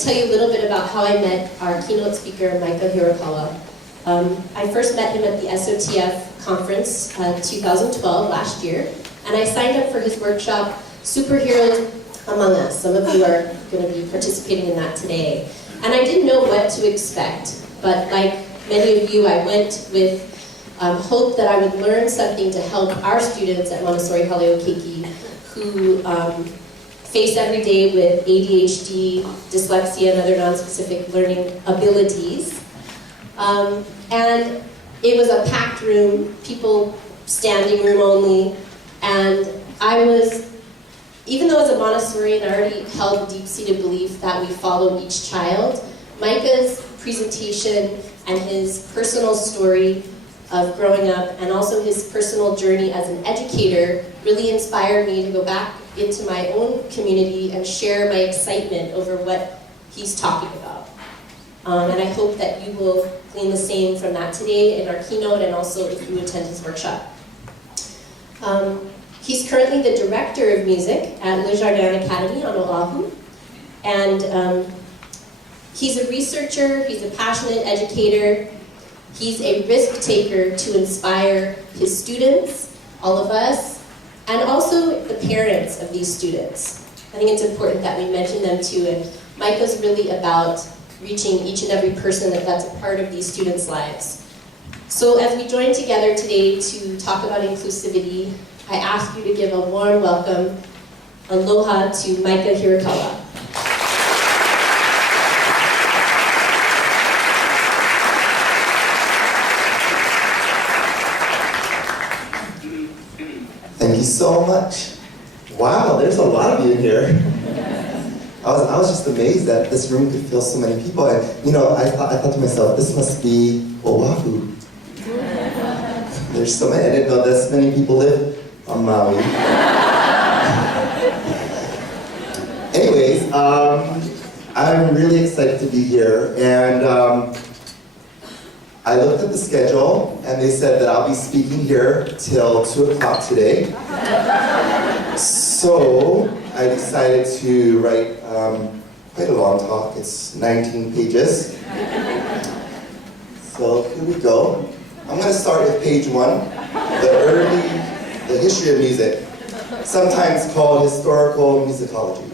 tell you a little bit about how I met our keynote speaker, Micah Hirokawa. I first met him at the SOTF conference 2012, last year, and I signed up for his workshop, Superheroes Among Us. Some of you are going to be participating in that today. And I didn't know what to expect, but like many of you, I went with hope that I would learn something to help our students at Montessori Haleokeki who face every day with ADHD, dyslexia, and other non-specific learning abilities. And it was a packed room, people standing room only, and I was, even though as a Montessorian I already held a deep-seated belief that we follow each child, Micah's presentation and his personal story of growing up and also his personal journey as an educator really inspired me to go back into my own community and share my excitement over what he's talking about. And I hope that you will glean the same from that today in our keynote and also if you attend his workshop. He's currently the director of music at Le Jardin Academy on Oahu. And he's a researcher, he's a passionate educator, he's a risk taker to inspire his students, all of us, and also the parents of these students. I think it's important that we mention them too, and Micah's really about reaching each and every person that's a part of these students' lives. So as we join together today to talk about inclusivity, I ask you to give a warm welcome, aloha, to Micah Hirokawa. Thank you so much. Wow, there's a lot of you in here. I was just amazed that this room could fill so many people. And you know, I thought to myself, this must be Oahu. There's so many. I didn't know this many people live on Maui. Anyways, I'm really excited to be here, and I looked at the schedule, and they said that I'll be speaking here till 2 o'clock today. So I decided to write quite a long talk. It's 19 pages. So here we go. I'm going to start with page 1, the history of music, sometimes called historical musicology.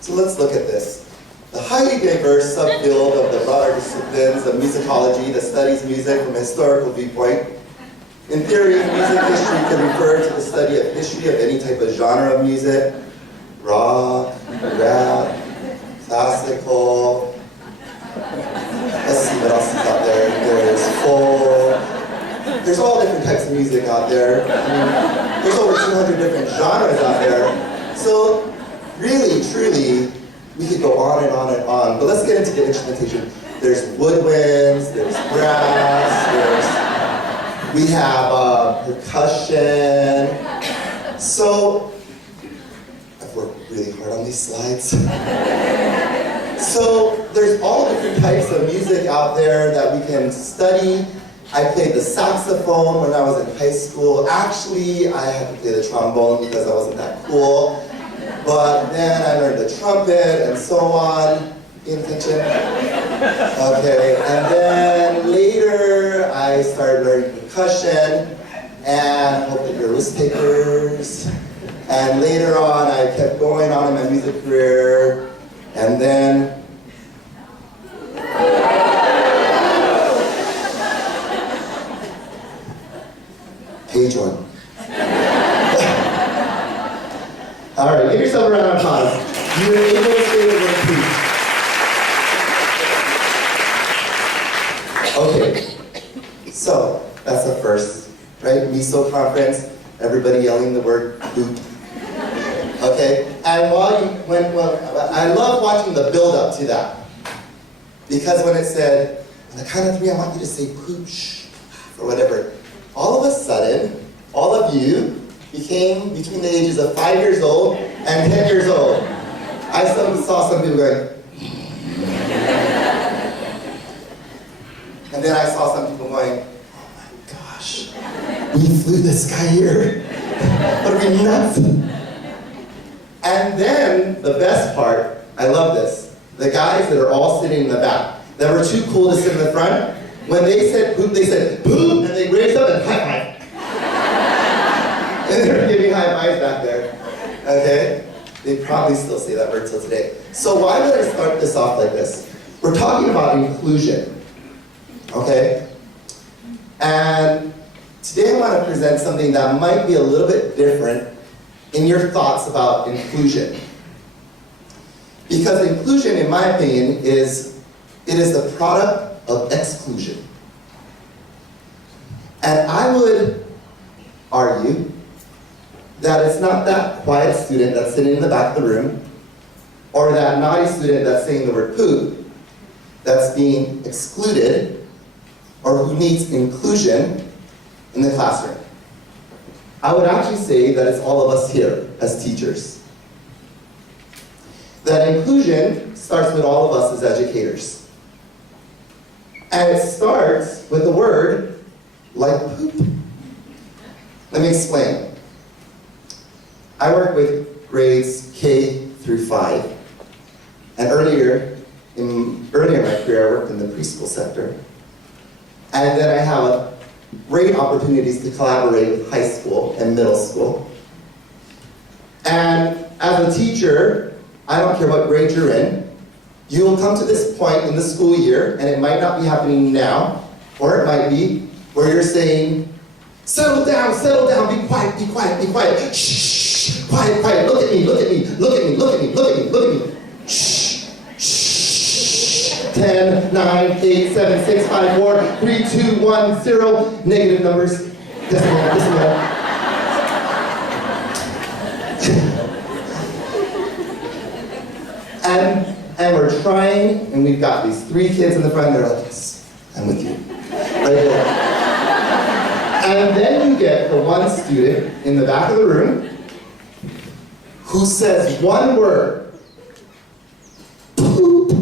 So let's look at this. The highly diverse subfield of the broader disciplines of musicology that studies music from a historical viewpoint. In theory, music history can refer to the study of history of any type of genre of music, rock, rap, classical. Let's see what else is out there. There's folk. There's all different types of music out there. I mean, there's over 200 different genres out there. So really, truly, we could go on and on and on, but let's get into the instrumentation. There's woodwinds, there's brass, we have percussion. So, I've worked really hard on these slides. So, there's all different types of music out there that we can study. I played the saxophone when I was in high school. Actually, I had to play the trombone because I wasn't that cool. But then I learned the trumpet and so on. Paying attention? Okay, and then later I started learning percussion and hope that you're risk takers. And later on I kept going on in my music career, and then page 1. All right, give yourself a round of applause. You were able to say the word peace. Okay, so that's the first, right? MISO conference, everybody yelling the word poop. Okay, and I love watching the build up to that. Because when it said, on the count of 3, I want you to say pooch, or whatever. All of a sudden, all of you became between the ages of 5 years old and 10 years old. I saw some people going, and then I saw some people going, oh my gosh, we flew this guy here. What are we nuts? And then the best part, I love this. the guys that are all sitting in the back, that were too cool to sit in the front, when they said poop, and they raised up and high five. And they were giving high fives back there, okay? They probably still say that word till today. So why would I start this off like this? We're talking about inclusion, okay? And today I want to present something that might be a little bit different in your thoughts about inclusion. Because inclusion, in my opinion, is the product of exclusion. And I would argue that it's not that quiet student that's sitting in the back of the room, or that naughty student that's saying the word poop, that's being excluded, or who needs inclusion in the classroom. I would actually say that it's all of us here as teachers. That inclusion starts with all of us as educators. And it starts with a word like poop. Let me explain. I work with grades K through 5. And earlier in my career, I worked in the preschool sector. And then I have great opportunities to collaborate with high school and middle school. And as a teacher, I don't care what grade you're in, you will come to this point in the school year, and it might not be happening now, or it might be, where you're saying, settle down, be quiet, be quiet, be quiet. Shh, quiet, quiet, look at me, look at me, look at me, look at me, look at me, look at me. Shh, shh. 10, 9, 8, 7, 6, 5, 4, 3, 2, 1, 0. Negative numbers. Decimal. And we're trying, and we've got these 3 kids in the front, they're like, yes, I'm with you. Right there. And then you get the one student in the back of the room who says one word, poop.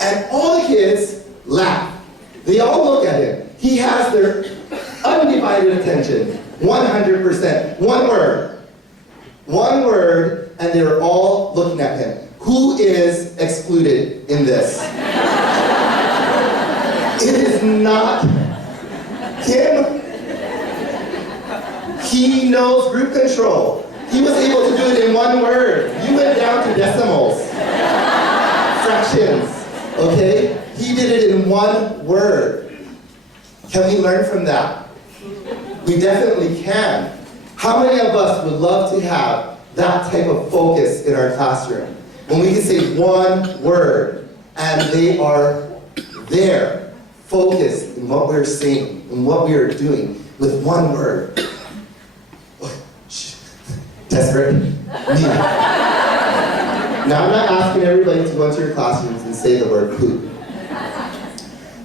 And all the kids laugh. They all look at him. He has their undivided attention, 100%. One word, and they're all looking at him. Who is excluded in this? It is not him. He knows group control. He was able to do it in one word. You went down to decimals, fractions, okay? He did it in one word. Can we learn from that? We definitely can. How many of us would love to have that type of focus in our classroom? When we can say one word, and they are there, focused in what we're saying, in what we are doing, with one word. Desperate? Me. Now, I'm not asking everybody to go into your classrooms and say the word poop.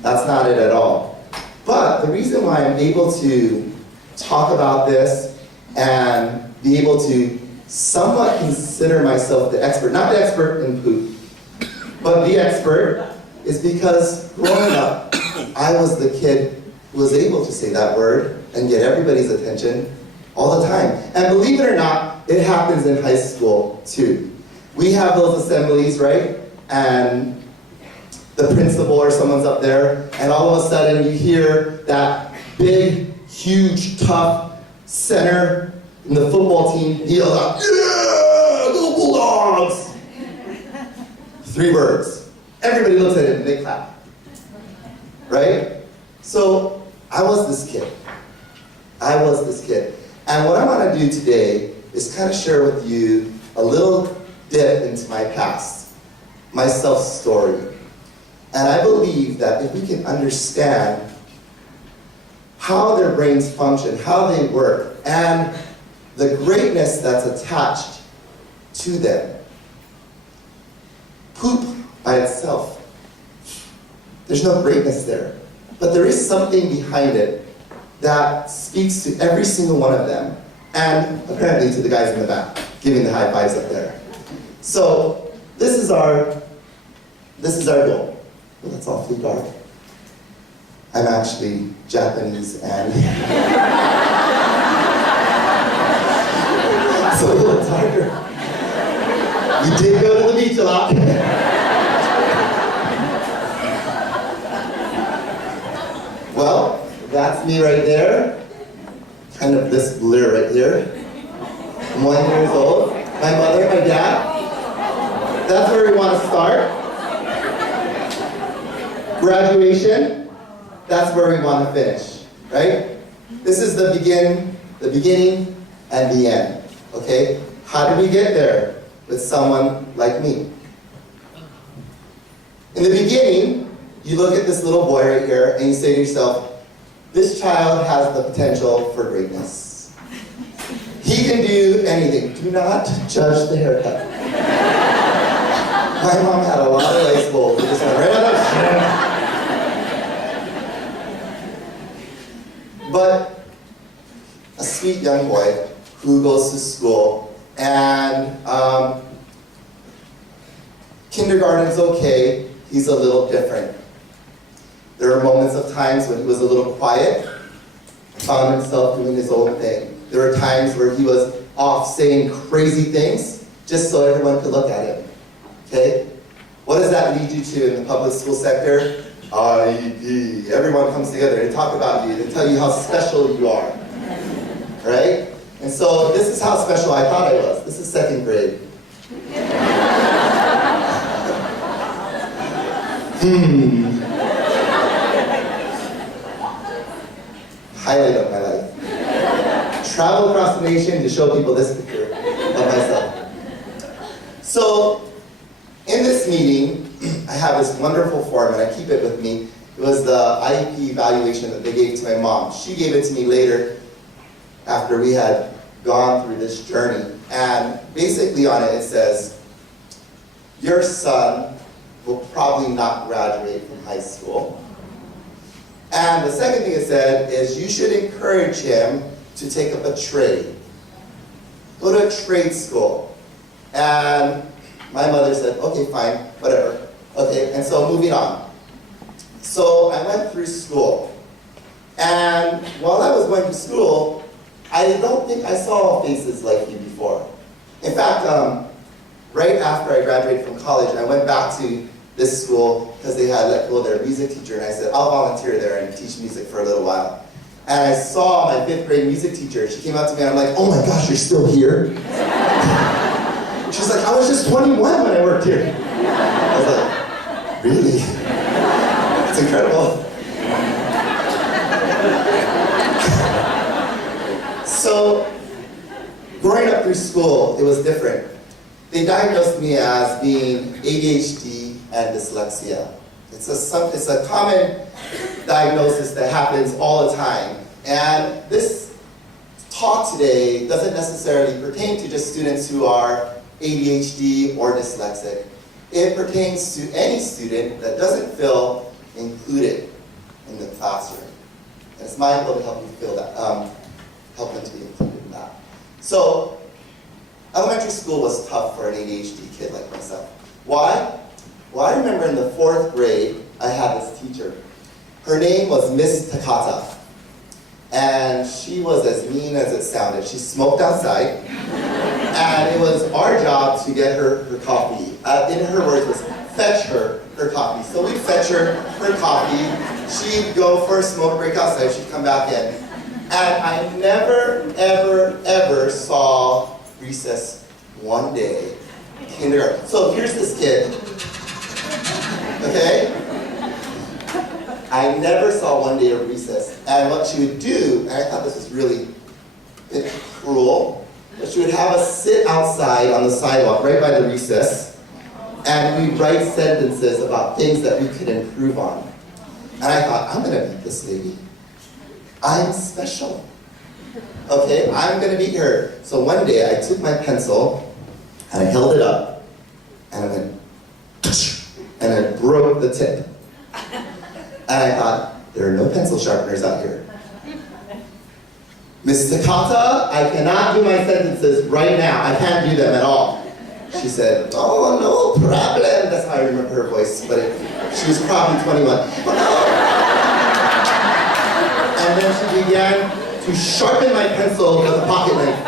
That's not it at all. But the reason why I'm able to talk about this and be able to somewhat consider myself the expert, not the expert in poop, but the expert, is because growing up, I was the kid who was able to say that word and get everybody's attention all the time. And believe it or not, it happens in high school too. We have those assemblies, right? And the principal or someone's up there, and all of a sudden you hear that big, huge, tough center in the football team yell out, "Yeah, go Bulldogs!" 3 words. Everybody looks at him and they clap. Right? So I was this kid. And what I want to do today is kind of share with you a little dip into my past, my self-story. And I believe that if we can understand how their brains function, how they work, and the greatness that's attached to them. Poop by itself, there's no greatness there. But there is something behind it that speaks to every single one of them, and apparently to the guys in the back, giving the high fives up there. So this is our goal. Well, that's awfully dark. I'm actually Japanese and so a little darker. We did go to the beach a lot. Well, that's me right there. Kind of this blur right here. I'm 1 year old. My mother, my dad. That's where we want to start. Graduation. That's where we want to finish, right? This is the beginning, and the end. Okay? How did we get there? With someone like me. In the beginning, you look at this little boy right here and you say to yourself, this child has the potential for greatness. He can do anything. Do not judge the haircut. My mom had a lot of light bulbs. It just went right on up. But a sweet young boy who goes to school, and kindergarten's okay, he's a little different. There were moments of times when he was a little quiet, found himself doing his own thing. There were times where he was off saying crazy things just so everyone could look at him. Okay? What does that lead you to in the public school sector? IEP. Everyone comes together to talk about you, to tell you how special you are. Right? And so this is how special I thought I was. This is second grade. Highlight of my life. Travel across the nation to show people this picture of myself. So, in this meeting, I have this wonderful form, and I keep it with me. It was the IEP evaluation that they gave to my mom. She gave it to me later after we had gone through this journey. And basically on it, it says, your son will probably not graduate from high school. And the second thing it said is you should encourage him to take up a trade. Go to a trade school. And my mother said, okay, fine, whatever. Okay, and so moving on. So I went through school. And while I was going to school, I don't think I saw faces like you before. In fact, right after I graduated from college, I went back to this school because they had let go of their music teacher, and I said, I'll volunteer there and teach music for a little while. And I saw my 5th grade music teacher. She came up to me and I'm like, oh my gosh, you're still here? She's like, I was just 21 when I worked here. I was like, really? It's incredible. So, growing up through school, it was different. They diagnosed me as being ADHD and dyslexia. It's a common diagnosis that happens all the time. And this talk today doesn't necessarily pertain to just students who are ADHD or dyslexic. It pertains to any student that doesn't feel included in the classroom. And it's my goal to help you feel that, help them to be included in that. So, elementary school was tough for an ADHD kid like myself. Why? Well, I remember in the 4th grade, I had this teacher. Her name was Miss Takata. And she was as mean as it sounded. She smoked outside. And it was our job to get her coffee. In her words, was fetch her coffee. So we'd fetch her coffee. She'd go for a smoke break outside. She'd come back in. And I never, ever, ever saw recess one day in kindergarten. So here's this kid. Okay? I never saw one day of recess. And what she would do, and I thought this was really cruel, but she would have us sit outside on the sidewalk right by the recess, and we'd write sentences about things that we could improve on. And I thought, I'm gonna beat this lady. I'm special. Okay, I'm gonna beat her. So one day I took my pencil, and I held it up, and I went, and I broke the tip. And I thought, there are no pencil sharpeners out here. Miss Takata, I cannot do my sentences right now. I can't do them at all. She said, oh, no problem. That's how I remember her voice, but she was probably 21. And then she began to sharpen my pencil with a pocket knife.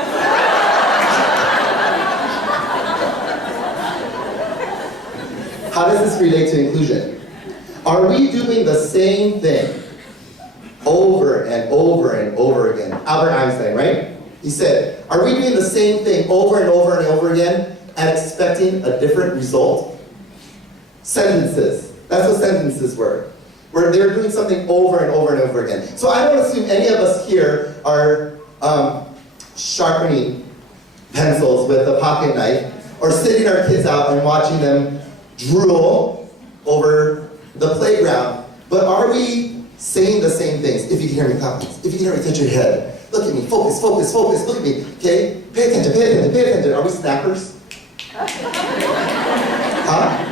relate to inclusion. Are we doing the same thing over and over and over again? Albert Einstein, right? He said, are we doing the same thing over and over and over again and expecting a different result? Sentences. That's what sentences were. Where they're doing something over and over and over again. So I don't assume any of us here are sharpening pencils with a pocket knife or sitting our kids out and watching them drool over the playground. But are we saying the same things? If you can hear me, clap. If you can hear me, touch your head. Look at me, focus, focus, focus, look at me, okay? Pay attention, pay attention, pay attention. Are we snappers? Huh?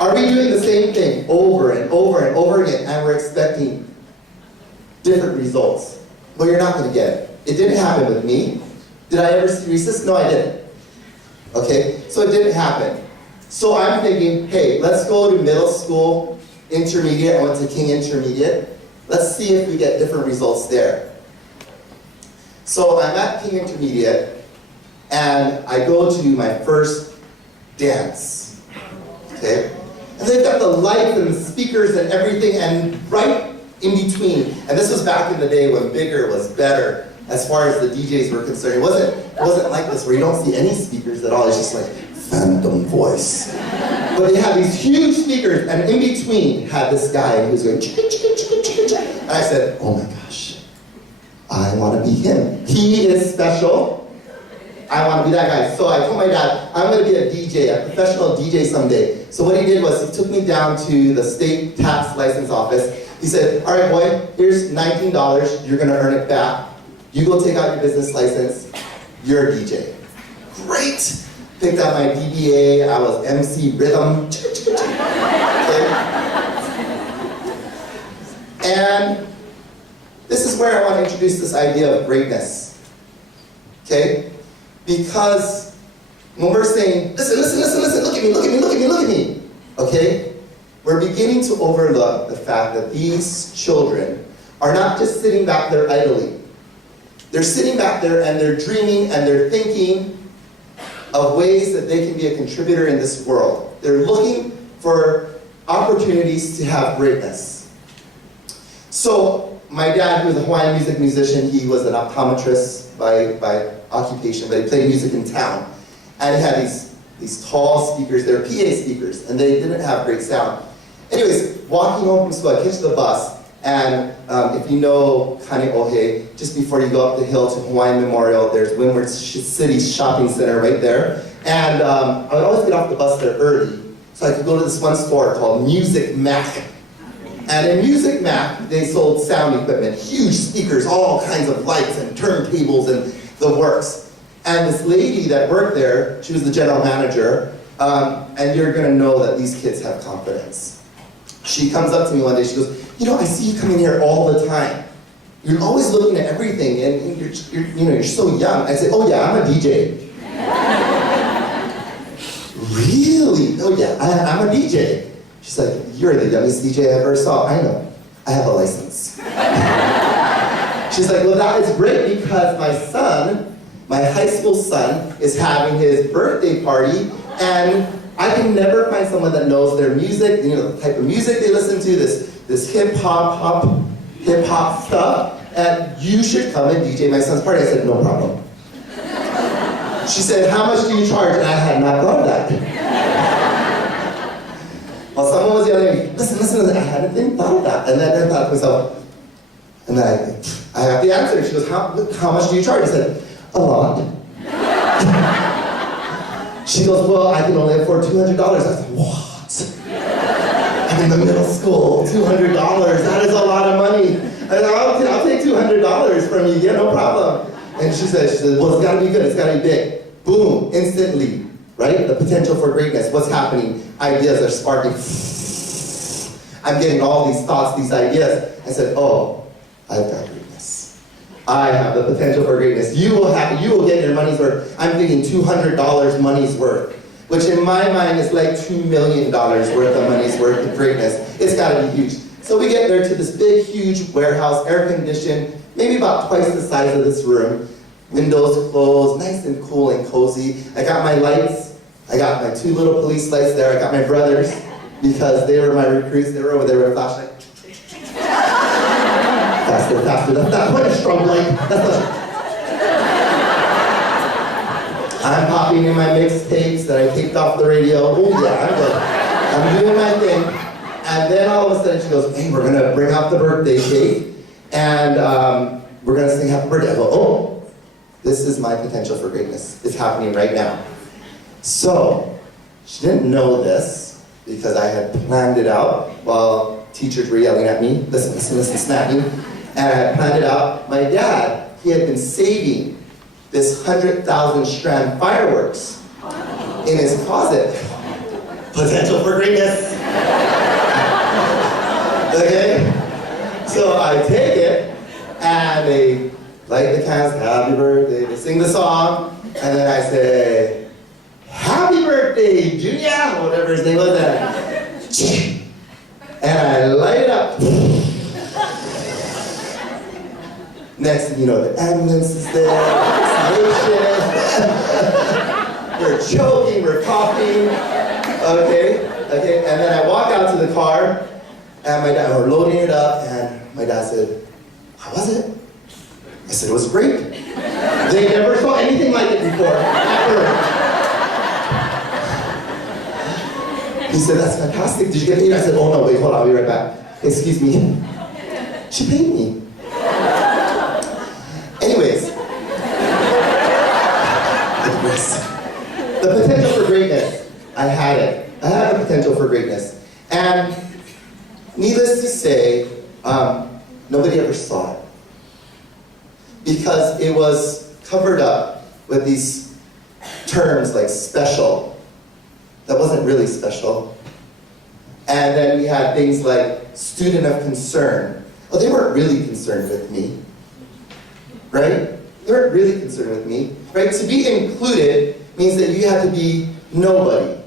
Are we doing the same thing over and over and over again and we're expecting different results? Well, you're not gonna get it. It didn't happen with me. Did I ever see recess? No, I didn't. Okay, so it didn't happen. So I'm thinking, hey, let's go to middle school, intermediate. I went to King Intermediate. Let's see if we get different results there. So I'm at King Intermediate, and I go to my first dance, okay? And they've got the lights and the speakers and everything, and right in between, and this was back in the day when bigger was better as far as the DJs were concerned. It wasn't like this where you don't see any speakers at all. It's just like phantom voice. But they had these huge speakers, and in between had this guy, and he was going chicka, chicka, chicka, chicka, chicka. And I said, oh my gosh, I want to be him. He is special. I want to be that guy. So I told my dad, I'm going to be a DJ, a professional DJ someday. So what he did was he took me down to the state tax license office. He said, all right, boy, here's $19. You're going to earn it back. You go take out your business license. You're a DJ. Great. Picked out my DBA. I was MC Rhythm. Okay. And this is where I want to introduce this idea of greatness. Okay? Because when we're saying, listen, look at me, look at me, look at me, look at me, okay? We're beginning to overlook the fact that these children are not just sitting back there idly. They're sitting back there and they're dreaming and they're thinking of ways that they can be a contributor in this world. They're looking for opportunities to have greatness. So my dad, who was a Hawaiian music musician, he was an optometrist by occupation, but he played music in town. And he had these tall speakers, they were PA speakers, and they didn't have great sound. Anyways, walking home from school, I catch the bus, and if you know Kane'ohe, just before you go up the hill to Hawaiian Memorial, there's Windward City Shopping Center right there. And I would always get off the bus there early, so I could go to this one store called Music Mac. And in Music Mac, they sold sound equipment, huge speakers, all kinds of lights and turntables and the works. And this lady that worked there, she was the general manager, and you're gonna know that these kids have confidence. She comes up to me one day, she goes, you know, I see you coming here all the time. You're always looking at everything, and you're so young. I said, oh yeah, I'm a DJ. Really? Oh yeah, I'm a DJ. She's like, you're the youngest DJ I ever saw. I know, I have a license. She's like, well, that is great because my son, my high school son, is having his birthday party, and I can never find someone that knows their music, you know, the type of music they listen to, this hip-hop stuff, and you should come and DJ my son's party. I said, no problem. She said, how much do you charge? And I had not thought of that. Well, someone was yelling at me, listen, I hadn't thought of that. And then I thought to myself, and then I have the answer. She goes, how much do you charge? I said, a lot. She goes, well, I can only afford $200. I said, what? I'm in the middle school, $200, that is a lot of money. And I'll take $200 from you, yeah, no problem. And she said, well, it's gotta be good, it's gotta be big. Boom, instantly, right? The potential for greatness, what's happening? Ideas are sparking. I'm getting all these thoughts, these ideas. I said, oh, I've got greatness. I have the potential for greatness. You will get your money's worth. I'm thinking $200 money's worth, which in my mind is like $2 million worth of money's worth of greatness. It's gotta be huge. So we get there to this big, huge warehouse, air conditioned, maybe about twice the size of this room. Windows closed, nice and cool and cozy. I got my lights. I got my 2 little police lights there. I got my brothers. because they were my recruits. They were over there with a flashlight. Faster, faster. That's not quite a strong light. That's not. I'm popping in my mixtapes that I taped off the radio. Oh yeah, I'm doing my thing. And then all of a sudden she goes, hey, we're gonna bring out the birthday cake and we're gonna sing happy birthday. I go, oh, this is my potential for greatness. It's happening right now. So, she didn't know this because I had planned it out while teachers were yelling at me, listen, listen, listen, snapping. And I had planned it out. My dad, he had been saving this 100,000 strand fireworks in his closet. Potential for greatness. Okay? So I take it, and they light the candles, happy birthday, they sing the song, and then I say, happy birthday, Junior, or whatever his name was, and I light it up. Next thing you know, the ambulance is there, we're choking, we're coughing, okay, and then I walk out to the car, and my dad, we're loading it up, and my dad said, how was it? I said, it was great. They never saw anything like it before, ever. He said, that's fantastic. Did you get paid? I said, oh no, wait, hold on, I'll be right back. Excuse me. She paid me. Anyways. The potential for greatness. I had it. I had the potential for greatness. And needless to say, nobody ever saw it. Because it was covered up with these terms like special. That wasn't really special. And then we had things like student of concern. Well, they weren't really concerned with me, right? They weren't really concerned with me, right? To be included means that you had to be nobody.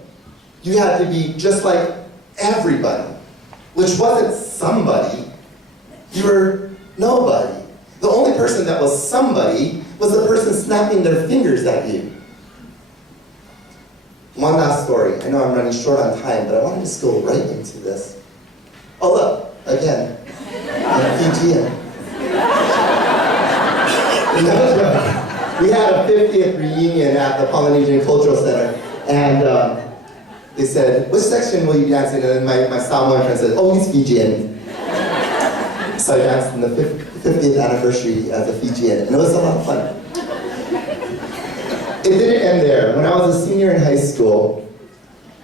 You had to be just like everybody, which wasn't somebody. You were nobody. The only person that was somebody was the person snapping their fingers at you. One last story. I know I'm running short on time, but I want to just go right into this. Oh look, again, I'm Fijian. We had a 50th reunion at the Polynesian Cultural Center, and they said, which section will you dance in? And then my Samoan friend said, oh, he's Fijian. So I danced in the 50th anniversary as a Fijian, and it was a lot of fun. It didn't end there. When I was a senior in high school,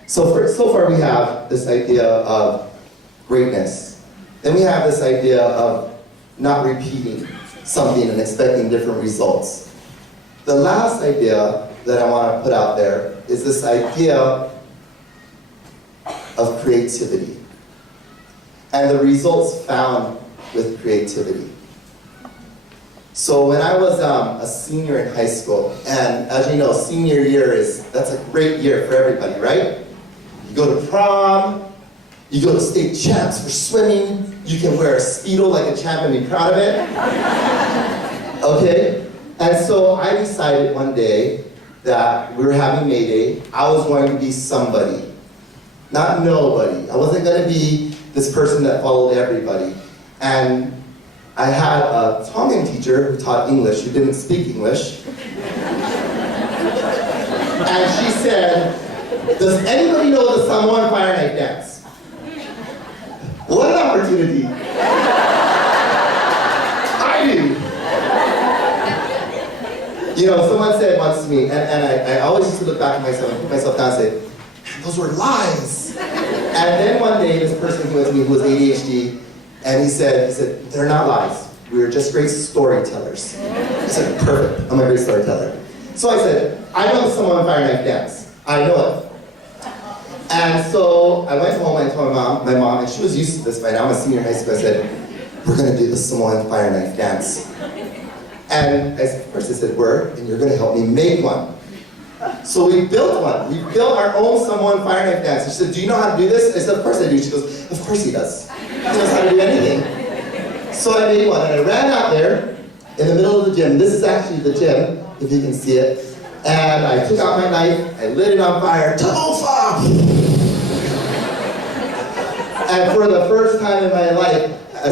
so far we have this idea of greatness. Then we have this idea of not repeating something and expecting different results. The last idea that I want to put out there is this idea of creativity and the results found with creativity. So when I was a senior in high school, and as you know, senior year that's a great year for everybody, right? You go to prom, you go to state champs for swimming, you can wear a Speedo like a champ and be proud of it. Okay? And so I decided one day that we were having May Day, I was going to be somebody, not nobody. I wasn't going to be this person that followed everybody. And I had a Tongan teacher who taught English, who didn't speak English. And she said, does anybody know the Samoan fire knife dance? What an opportunity. I do. You know, someone said once to me, and I always used to look back at myself and put myself down and say, those were lies. And then one day, this person came with me who was ADHD, and he said, they're not lies. We were just great storytellers. I said, perfect, I'm a great storyteller. So I said, I know the Samoan fire knife dance. I know it. And so I went home and told my mom, and she was used to this by now. I'm a senior in high school. I said, we're going to do the Samoan fire knife dance. And of course I said, and you're going to help me make one. So we built one. We built our own Samoan fire knife dance. She said, do you know how to do this? I said, of course I do. She goes, of course he does. He knows how to do anything. So I made one, and I ran out there in the middle of the gym. This is actually the gym, if you can see it. And I took out my knife, I lit it on fire, Tofa! And for the first time in my life,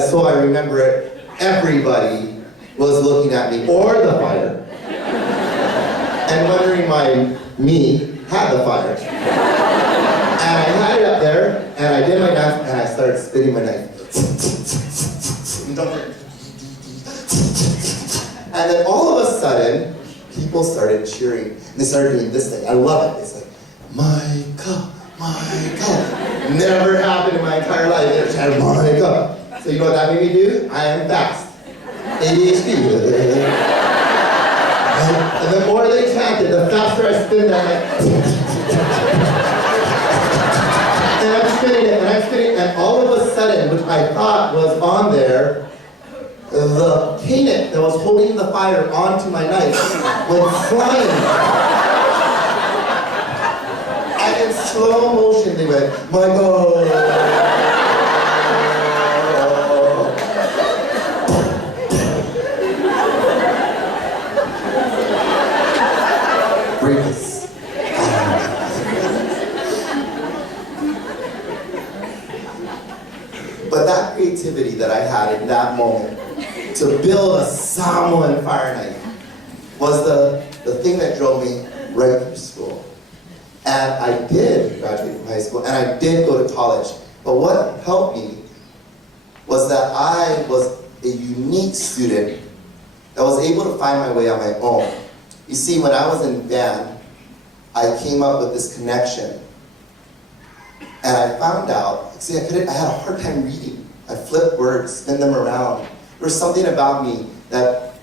so I remember it, everybody was looking at me, or the fire, and wondering why me had the fire. And I had it up there, and I did my dance, and I started spinning my knife. And then all of a sudden, people started cheering. And they started doing this thing. I love it. It's like, Micah, Micah. Never happened in my entire life. They chanted, Micah. So you know what that made me do? I am fast. ADHD. And the more they chanted, the faster I spin that. And I'm spinning it, and I'm spinning it, and all of a sudden, which I thought was on there, the peanut that was holding the fire onto my knife went flying. And in slow motion, they went, my God. Breathe this. But that creativity that I had in that moment to build a Samoan fire knife was the thing that drove me right through school. And I did graduate from high school, and I did go to college. But what helped me was that I was a unique student that was able to find my way on my own. You see, when I was in band, I came up with this connection. And I found out, see, I had a hard time reading. I flipped words, spin them around. There was something about me that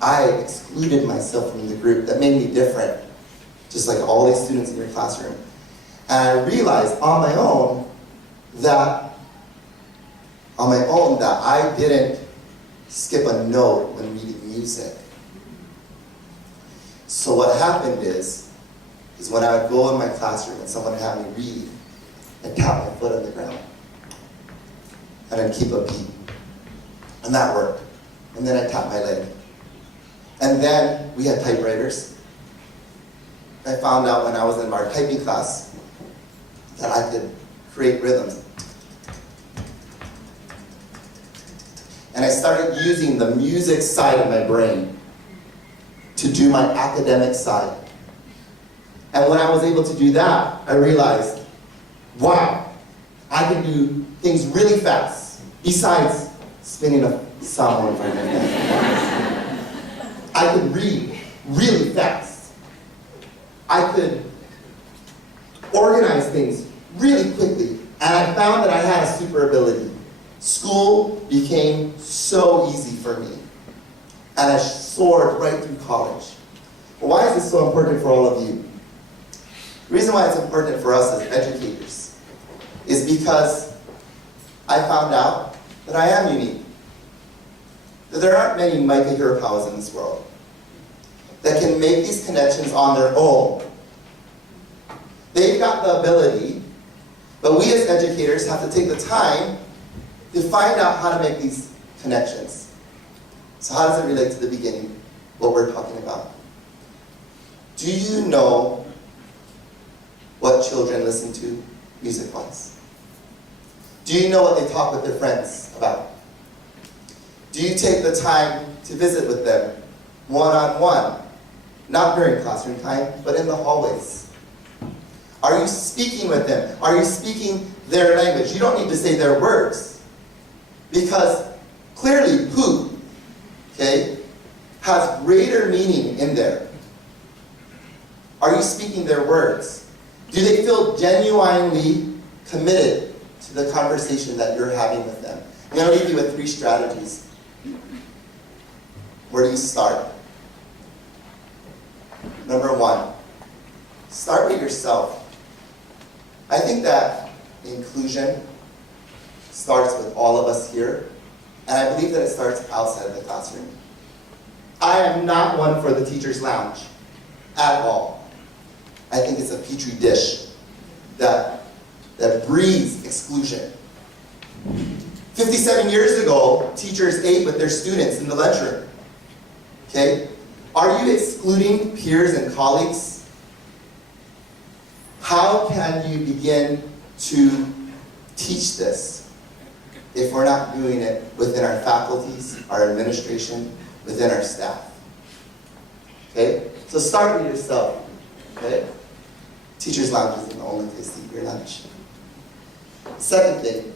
I excluded myself from the group that made me different, just like all these students in your classroom. And I realized on my own that I didn't skip a note when reading music. So what happened is when I would go in my classroom and someone would have me read, I'd tap my foot on the ground, and I'd keep a beat. And that worked. And then I'd tap my leg. And then we had typewriters. I found out when I was in our typing class that I could create rhythms. And I started using the music side of my brain to do my academic side. And when I was able to do that, I realized, wow, I can do things really fast, besides spinning a Samoan in front of me. I could read really fast. I could organize things really quickly. And I found that I had a super ability. School became so easy for me. And I soared right through college. But why is this so important for all of you? The reason why it's important for us as educators is because I found out that I am unique. That there aren't many Micah Hirokawas in this world that can make these connections on their own. They've got the ability, but we as educators have to take the time to find out how to make these connections. So how does it relate to the beginning, what we're talking about? Do you know what children listen to music-wise? Do you know what they talk with their friends about? Do you take the time to visit with them one-on-one? Not during classroom time, but in the hallways. Are you speaking with them? Are you speaking their language? You don't need to say their words. Because clearly poop, okay, has greater meaning in there. Are you speaking their words? Do they feel genuinely committed to the conversation that you're having with them? I'm going to leave you with 3 strategies. Where do you start? Number 1, start with yourself. I think that inclusion starts with all of us here, and I believe that it starts outside of the classroom. I am not one for the teacher's lounge at all. I think it's a petri dish that breeds exclusion. 57 years ago, teachers ate with their students in the lunchroom. Okay? Are you excluding peers and colleagues? How can you begin to teach this? if we're not doing it within our faculties, our administration, within our staff. Okay? So start with yourself. Okay? Teacher's lounge isn't the only place to eat your lunch. Second thing,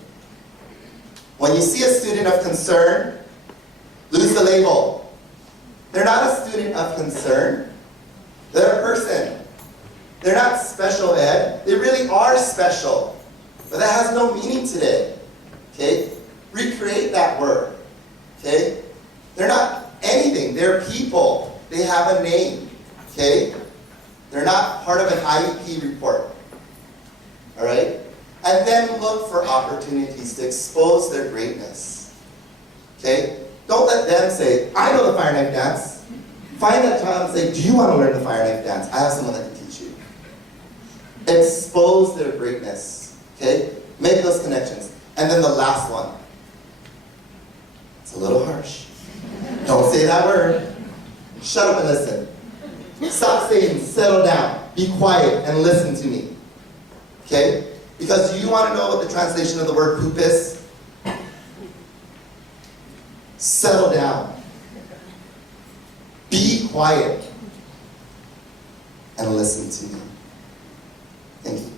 when you see a student of concern, lose the label. They're not a student of concern. They're a person. They're not special ed. They really are special. But that has no meaning today. Okay? Recreate that word. Okay? They're not anything. They're people. They have a name. Okay? They're not part of an IEP report. All right? And then look for opportunities to expose their greatness. Okay? Don't let them say, I know the fire knife dance. Find that child and say, do you want to learn the fire knife dance? I have someone that can teach you. Expose their greatness. Okay? Make those connections. And then the last one. It's a little harsh. Don't say that word. Shut up and listen. Stop saying, settle down. Be quiet and listen to me. Okay? Because do you want to know what the translation of the word poop is? Settle down. Be quiet. And listen to me. Thank you.